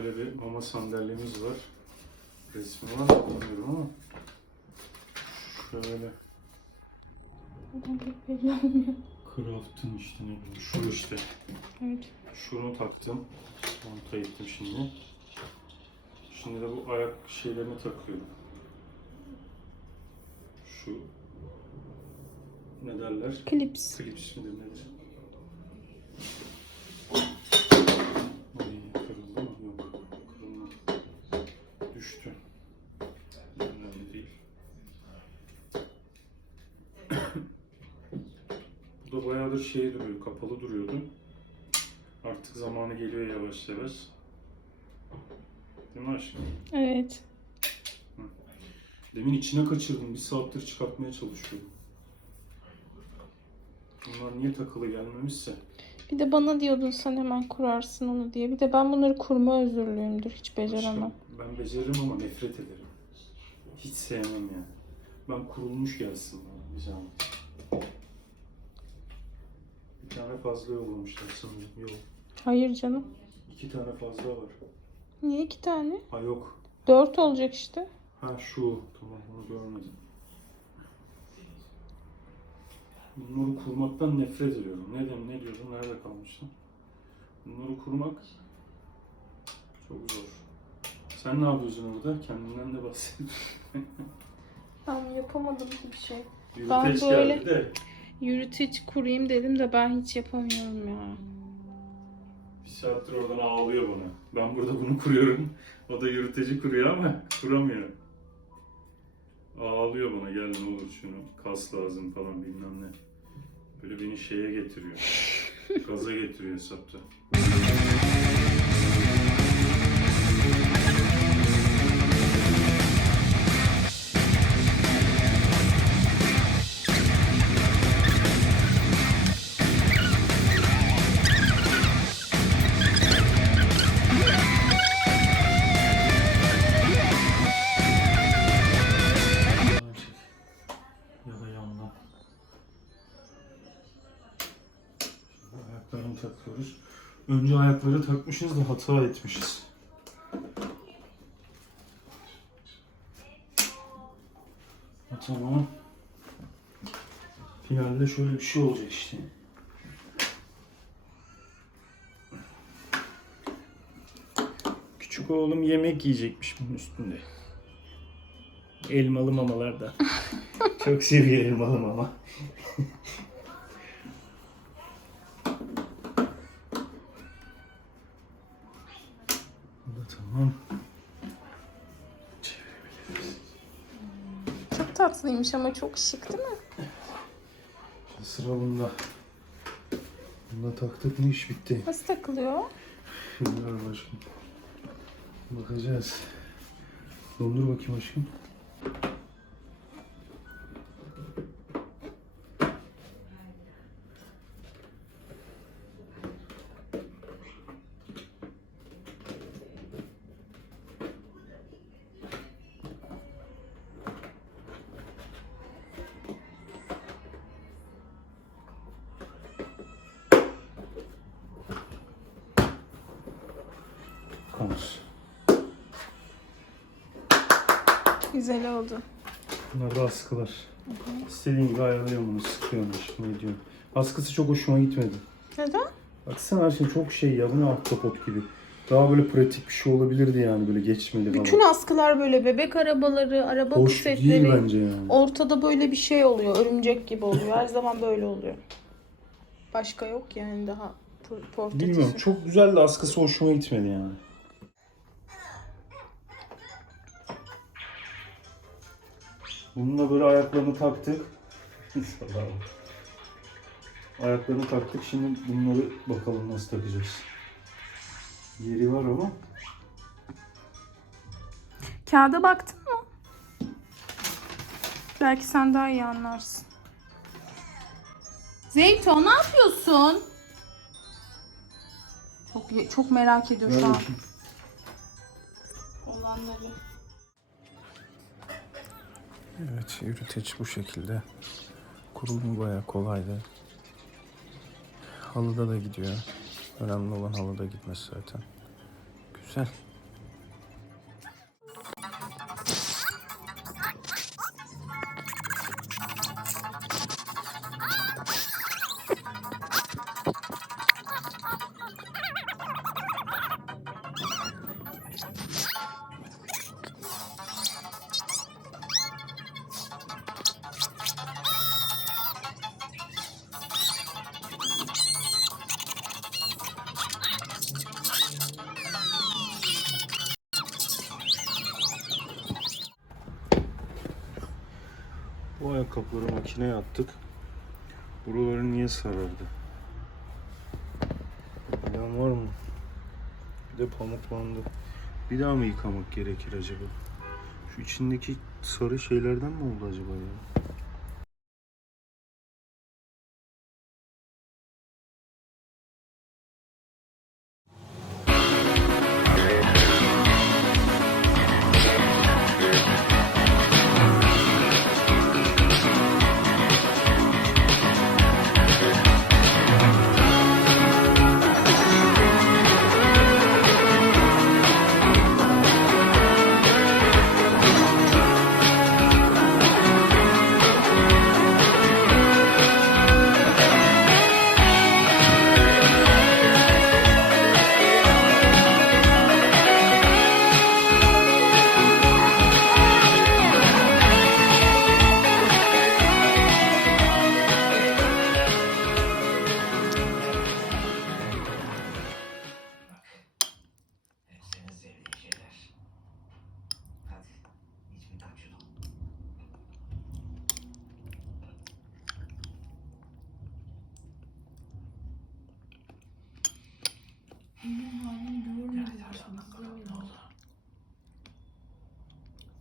Şöyle bir mama sandalyemiz var. Resmi var mı bilmiyorum ama. Şöyle Buradan pek belli olmuyor. Craft'ın işte ne bileyim şu işte. Evet. Şunu taktım. Monta ettim şimdi. Şimdi de bu ayak şeylerini takıyorum. Şu ne derler? Klips. Klips midir nedir? Şey duruyor, kapalı duruyordu. Artık zamanı geliyor yavaş yavaş. Değil mi aşkım? Evet. Demin içine kaçırdım. Bir saattir çıkartmaya çalışıyorum. Bunlar niye takılı gelmemişse. Bir de bana diyordun sen hemen kurarsın onu diye. Bir de ben bunları kurma özürlüyümdür. Hiç beceremem. Aşkım, Ben beceririm ama nefret ederim. Hiç sevmem yani. Ben kurulmuş gelsin bana bir zahmet. Bir tane fazla yollamışlar sanırım. Yok. Hayır canım. İki tane fazla var. Niye iki tane? Ha yok. Dört olacak işte. Ha şu. Tamam onu görmedim. Bunları kurmaktan nefret ediyorum. Ne dedim, ne diyordum, nerede kalmıştım? Bunları kurmak çok zor. Sen ne yapıyorsun orada? Kendinden de bahset. Ben yapamadım bir şey. Yürüteç böyle- geldi de Yürüteç kurayım dedim de ben hiç yapamıyorum ya. bir saattir oradan ağlıyor bana. Ben burada bunu kuruyorum. O da yürüteci kuruyor ama kuramıyor. Ağlıyor bana gel ne olur şunu kas lazım falan bilmem ne. Böyle beni şeye getiriyor. Gaza getiriyor hesapta. Takıyoruz. Önce ayakları takmışız da hata etmişiz. Ha, Tamam. Finalde şöyle bir şey olacak işte. Küçük oğlum yemek yiyecekmiş bunun üstünde. Elmalı mamalar da. Çok seviyor elmalı mama. Tatlıymış ama çok şık değil mi? Şimdi sıra bunda. Bunda taktık mı iş bitti. Nasıl takılıyor? Bilmiyorum aşkım. Bakacağız. Dondur bakayım aşkım. Güzel oldu. Bunlar da askılar. İstediğin gibi ayarlıyorum bunu, sıkıyorum aşkım, ediyorum. Askısı çok hoşuma gitmedi. Neden? Baksana her şey çok şey ya, bu ne ahtapot gibi. Daha böyle pratik bir şey olabilirdi yani, böyle geçmeli falan. Bütün askılar böyle bebek arabaları, araba Hoş değil pusetleri. bence yani. Ortada böyle bir şey oluyor. Örümcek gibi oluyor. Her zaman böyle oluyor. Başka yok yani daha por- portretisi. Bilmiyorum, çok güzel de askısı hoşuma gitmedi yani. Bununla böyle ayaklarını taktık. ayaklarını taktık. Şimdi bunları bakalım nasıl takacağız. Yeri var ama Kağıda baktın mı? Belki sen daha iyi anlarsın. Zeyto ne yapıyorsun? Çok çok merak ediyor Ver şu an olanları. Evet, yürüteç bu şekilde. Kurulumu bayağı kolaydı. Halıda da gidiyor. Önemli olan halıda gitmesi zaten. Güzel. Ayakkabıları makineye attık. Buraları niye sarardı? Bilen var mı? Bir de pamuklandı. Bir daha mı yıkamak gerekir acaba? Şu içindeki sarı şeylerden mi oldu acaba ya?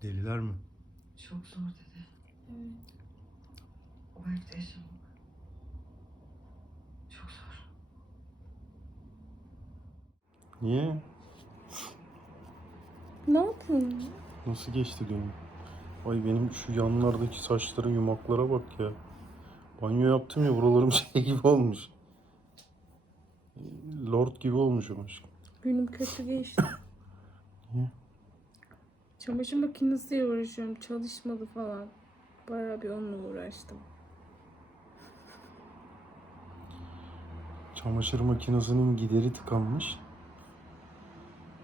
Deliler mi? Çok zor dedi. O evde yaşamak. Çok zor. Niye? Ne yapın? Nasıl geçti diyorum. Ay benim şu yanlardaki saçların yumaklara bak ya. Banyo yaptım ya buralarım şey gibi olmuş. Lord gibi olmuşum aşkım. Günüm kötü geçti. Niye? Çamaşır makinesiyle uğraşıyorum. Çalışmadı falan. Bayağı bir onunla uğraştım. Çamaşır makinesinin gideri tıkanmış.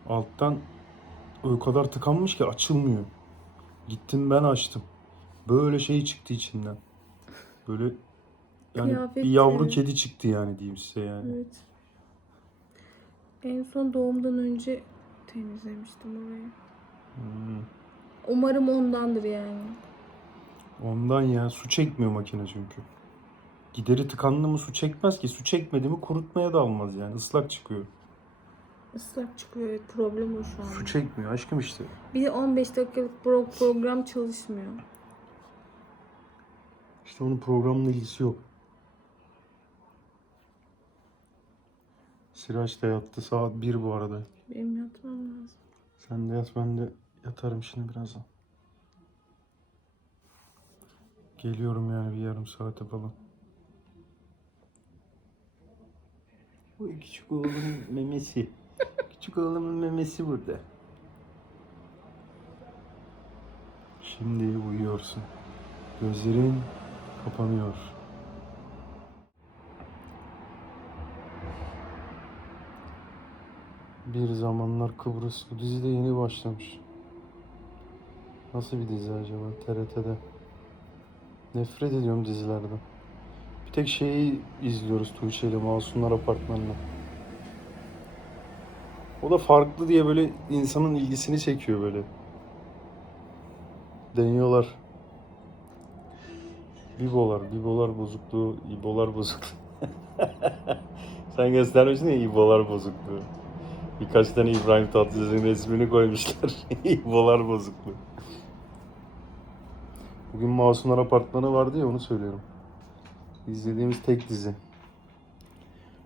Alttan o kadar tıkanmış ki açılmıyor. Gittim ben açtım. Böyle şey çıktı içinden. Böyle yani bir yavru kedi çıktı yani diyeyim size yani. Evet. En son doğumdan önce temizlemiştim orayı. Hmm. Umarım ondandır yani. Ondan ya su çekmiyor makine çünkü. Gideri tıkandı mı su çekmez ki. Su çekmedi mi kurutmaya da almaz yani. Islak çıkıyor. Islak çıkıyor evet problem o şu an. Su çekmiyor aşkım işte. Bir de 15 dakikalık pro- program çalışmıyor. İşte onun programla ilgisi yok. Siraç da yattı saat 1 bu arada. Benim yatmam lazım. Sen de yat ben de yatarım şimdi birazdan. Geliyorum yani bir yarım saate falan. Bu küçük oğlumun memesi. küçük oğlumun memesi burada. Şimdi uyuyorsun. Gözlerin kapanıyor. Bir zamanlar Kıbrıs bu dizi de yeni başlamış. Nasıl bir dizi acaba TRT'de? Nefret ediyorum dizilerden. Bir tek şeyi izliyoruz Tuğçe ile Masumlar Apartmanı'nı. O da farklı diye böyle insanın ilgisini çekiyor böyle. Deniyorlar. Bibolar, bibolar bozukluğu, ibolar bozukluğu. Sen göstermişsin ya ibolar bozukluğu. Birkaç tane İbrahim Tatlıses'in resmini koymuşlar. İbolar bozukluğu. Bugün Masumlar Apartmanı vardı ya onu söylüyorum. İzlediğimiz tek dizi.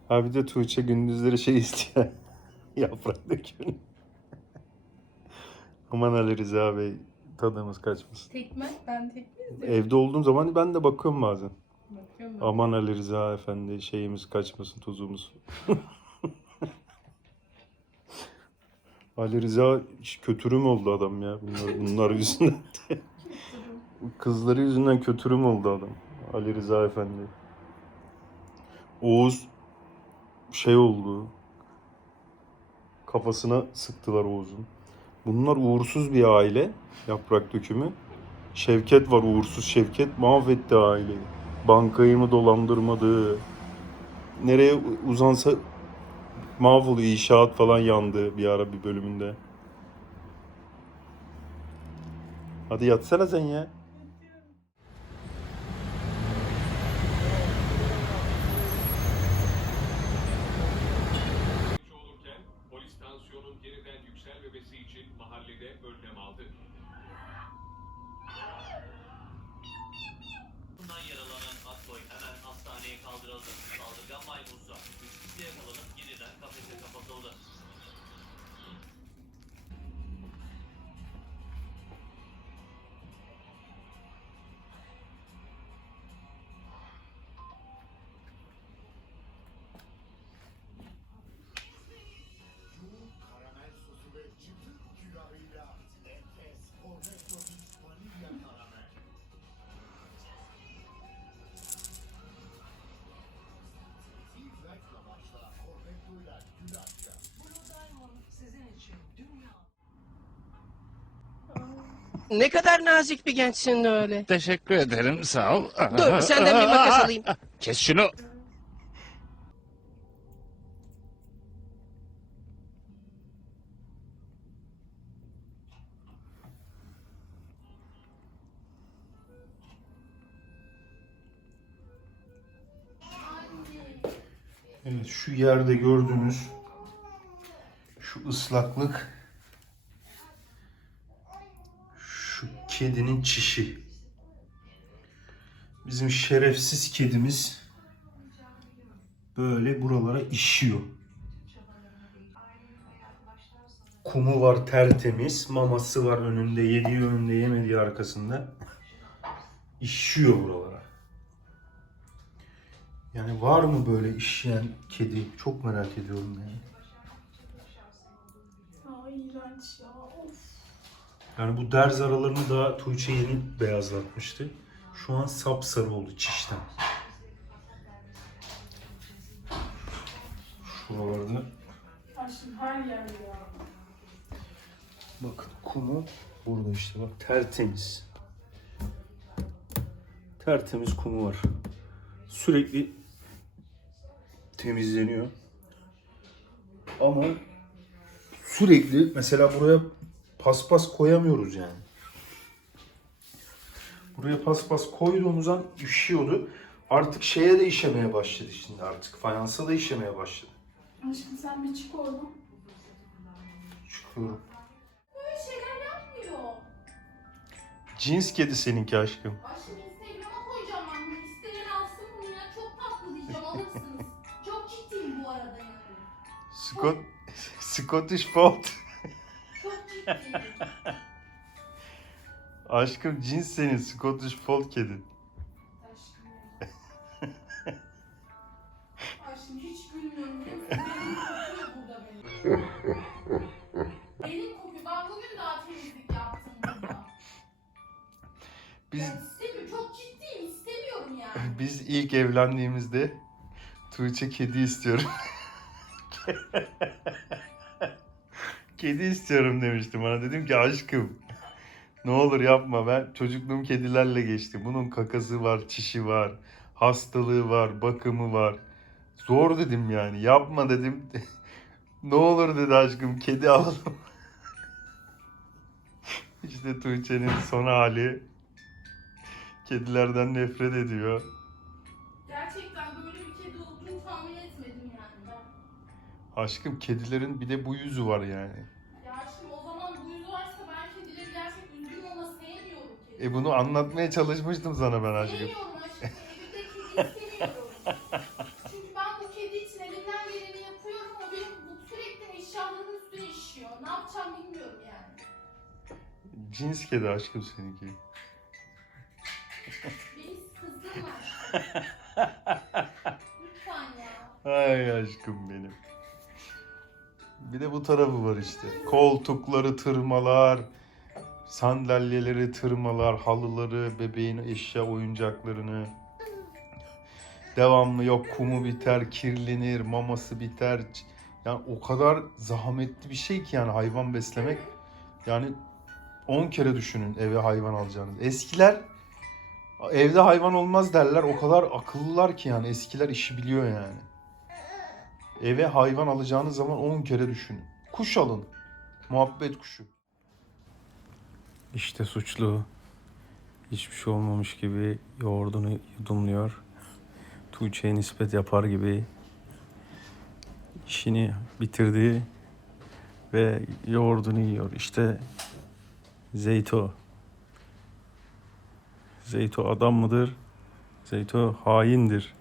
Ha bir de Tuğçe gündüzleri şey istiyor. Yaprak dökün. Aman Ali Rıza Bey tadımız kaçmasın. Tekmek ben tek mi Evde olduğum zaman ben de bakıyorum bazen. Bakıyorum Aman Ali Rıza Efendi şeyimiz kaçmasın tuzumuz. Ali Rıza kötürüm oldu adam ya bunlar, bunlar yüzünden. Kızları yüzünden kötürüm oldu adam. Ali Rıza Efendi. Oğuz şey oldu. Kafasına sıktılar Oğuz'un. Bunlar uğursuz bir aile. Yaprak dökümü. Şevket var uğursuz Şevket mahvetti aileyi. Bankayı mı dolandırmadı. Nereye uzansa mahvoluyor. İnşaat falan yandı bir ara bir bölümünde. Hadi yatsana sen ya. Ne kadar nazik bir gençsin öyle. Teşekkür ederim sağ ol. Dur senden bir makas alayım. Kes şunu. Evet şu yerde gördüğünüz şu ıslaklık şu kedinin çişi. Bizim şerefsiz kedimiz böyle buralara işiyor. Kumu var tertemiz, maması var önünde, yediği önünde, yemediği arkasında. İşiyor buralara. Yani var mı böyle işleyen kedi? Çok merak ediyorum yani. Ay iğrenç ya. Of. Yani bu derz aralarını daha Tuğçe yeni beyazlatmıştı. Şu an sapsarı oldu çişten. Şuralarda Aşkım her yer ya. bakın kumu burada işte bak tertemiz. Tertemiz kumu var. Sürekli temizleniyor. Ama sürekli mesela buraya paspas koyamıyoruz yani. Buraya paspas koyduğumuz an üşüyordu. Artık şeye de işemeye başladı şimdi artık. Fayansa da işemeye başladı. Aşkım sen bir çık oradan. Çıkıyorum. Böyle şeyler yapmıyor. Cins kedi seninki aşkım. Aşkım Scott Scottish Fold. Aşkım cins senin Scottish Fold kedin. Aşkım hiç gülmüyorum. Benim kokuyor. Ben bugün daha temizlik yaptım burada. Biz istemiyorum. Çok ciddiyim. İstemiyorum yani. biz ilk evlendiğimizde Tuğçe kedi istiyorum. kedi istiyorum demiştim bana. Dedim ki aşkım ne olur yapma ben çocukluğum kedilerle geçti. Bunun kakası var, çişi var, hastalığı var, bakımı var. Zor dedim yani yapma dedim. ne olur dedi aşkım kedi alalım. işte Tuğçe'nin son hali. Kedilerden nefret ediyor. Aşkım kedilerin bir de bu yüzü var yani. Ya aşkım o zaman bu yüzü varsa ben kedileri gerçek üzgün ama sevmiyorum kedi. E bunu anlatmaya çalışmıştım sana ben aşkım. Sevmiyorum aşkım. Evimde kedi istemiyorum. Çünkü ben bu kedi için elimden geleni yapıyorum ama benim bu sürekli eşyalarımın üstüne işiyor. Ne yapacağım bilmiyorum yani. Cins kedi aşkım seninki. Beni kızdırma. Lütfen ya. Ay aşkım benim. Bir de bu tarafı var işte. Koltukları tırmalar, sandalyeleri tırmalar, halıları, bebeğin eşya oyuncaklarını. Devamlı yok kumu biter, kirlenir, maması biter. Yani o kadar zahmetli bir şey ki yani hayvan beslemek. Yani 10 kere düşünün eve hayvan alacağınız. Eskiler evde hayvan olmaz derler. O kadar akıllılar ki yani eskiler işi biliyor yani. Eve hayvan alacağınız zaman 10 kere düşünün. Kuş alın. Muhabbet kuşu. İşte suçlu. Hiçbir şey olmamış gibi yoğurdunu yudumluyor. Tuğçe'ye nispet yapar gibi işini bitirdi ve yoğurdunu yiyor. İşte Zeyto. Zeyto adam mıdır? Zeyto haindir.